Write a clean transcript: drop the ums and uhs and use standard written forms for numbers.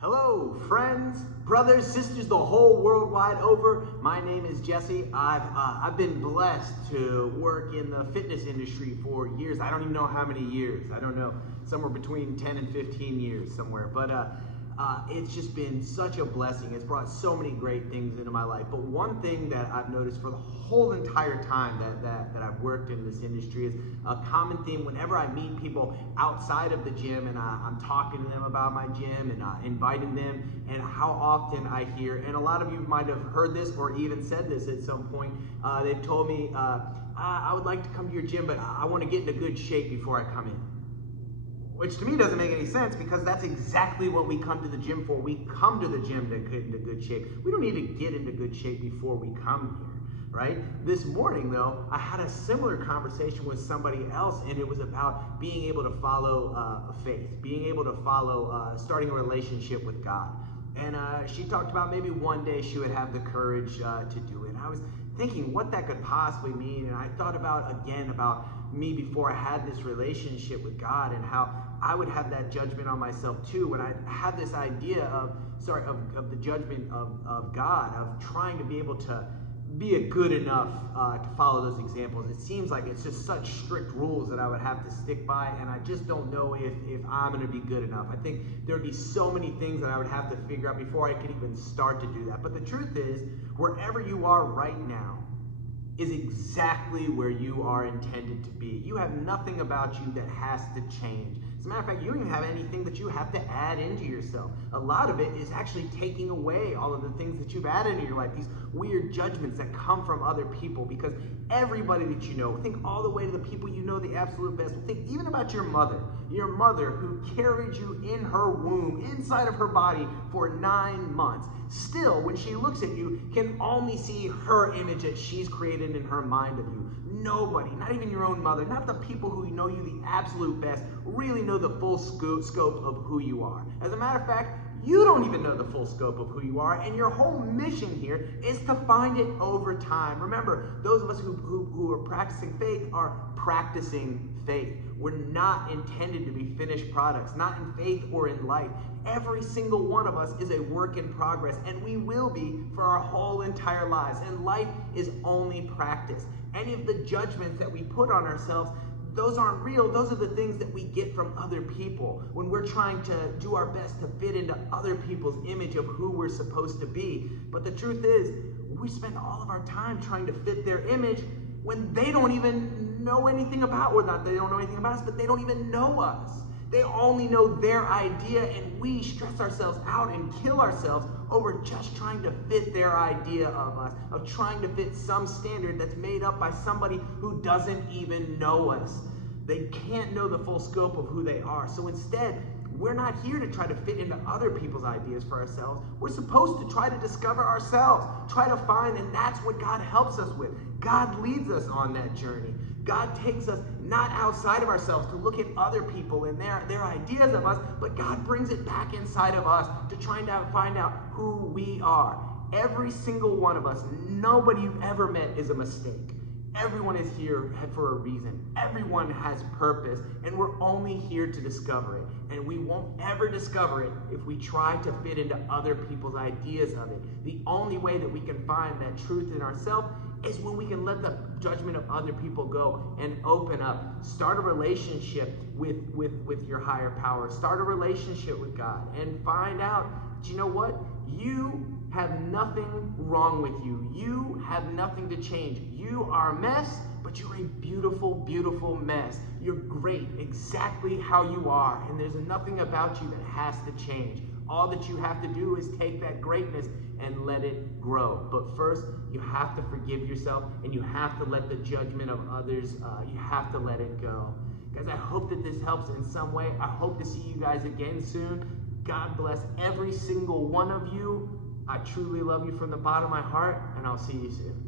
Hello, friends, brothers, sisters, the whole world wide over. My name is Jesse. I've been blessed to work in the fitness industry for years. I don't even know how many years. I don't know, somewhere between 10 and 15 years somewhere. But it's just been such a blessing. It's brought so many great things into my life. But one thing that I've noticed for the whole entire time that I've worked in this industry is a common theme. Whenever I meet people outside of the gym and I'm talking to them about my gym and inviting them, and how often I hear, and a lot of you might have heard this or even said this at some point, they've told me, I would like to come to your gym, but I want to get into good shape before I come in. Which to me doesn't make any sense, because that's exactly what we come to the gym for. We come to the gym to get into good shape. We don't need to get into good shape before we come here, right? This morning, though, I had a similar conversation with somebody else, and it was about being able to follow faith, being able to follow starting a relationship with God. And she talked about maybe one day she would have the courage to do it. And I was thinking what that could possibly mean, and I thought about me before I had this relationship with God, and how I would have that judgment on myself too, when I had this idea of the judgment of God, of trying to be able to be a good enough to follow those examples. It seems like it's just such strict rules that I would have to stick by, and I just don't know if I'm going to be good enough. I think there would be so many things that I would have to figure out before I could even start to do that. But the truth is, wherever you are right now is exactly where you are intended to be. You have nothing about you that has to change. As a matter of fact, you don't even have anything that you have to add into yourself. A lot of it is actually taking away all of the things that you've added into your life, these weird judgments that come from other people, because everybody that you know, think all the way to the people you know the absolute best. Think even about your mother who carried you in her womb, inside of her body for 9 months. Still, when she looks at you, can only see her image that she's created in her mind of you. Nobody, not even your own mother, not the people who know you the absolute best, really know the full scope of who you are. As a matter of fact, you don't even know the full scope of who you are, and your whole mission here is to find it over time. Remember, those of us who are practicing faith are practicing faith. We're not intended to be finished products, not in faith or in life. Every single one of us is a work in progress, and we will be for our whole entire lives. And life is only practice. Any of the judgments that we put on ourselves, those aren't real. Those are the things that we get from other people when we're trying to do our best to fit into other people's image of who we're supposed to be. But the truth is, we spend all of our time trying to fit their image when they don't even know anything about, or not they don't know anything about us, but they don't even know us. They only know their idea, and we stress ourselves out and kill ourselves over just trying to fit their idea of us, of trying to fit some standard that's made up by somebody who doesn't even know us. They can't know the full scope of who they are. So instead, we're not here to try to fit into other people's ideas for ourselves. We're supposed to try to discover ourselves, try to find, and that's what God helps us with. God leads us on that journey. God takes us not outside of ourselves to look at other people and their ideas of us, but God brings it back inside of us to try to find out who we are. Every single one of us, nobody you've ever met is a mistake. Everyone is here for a reason. Everyone has purpose, and we're only here to discover it. And we won't ever discover it if we try to fit into other people's ideas of it. The only way that we can find that truth in ourselves is when we can let the judgment of other people go and open up. Start a relationship with your higher power. Start a relationship with God and find out, do you know what? You have nothing wrong with you. You have nothing to change. You are a mess, but you're a beautiful, beautiful mess. You're great exactly how you are, and there's nothing about you that has to change. All that you have to do is take that greatness and let it grow. But first, you have to forgive yourself, and you have to let the judgment of others, you have to let it go. Guys, I hope that this helps in some way. I hope to see you guys again soon. God bless every single one of you. I truly love you from the bottom of my heart, and I'll see you soon.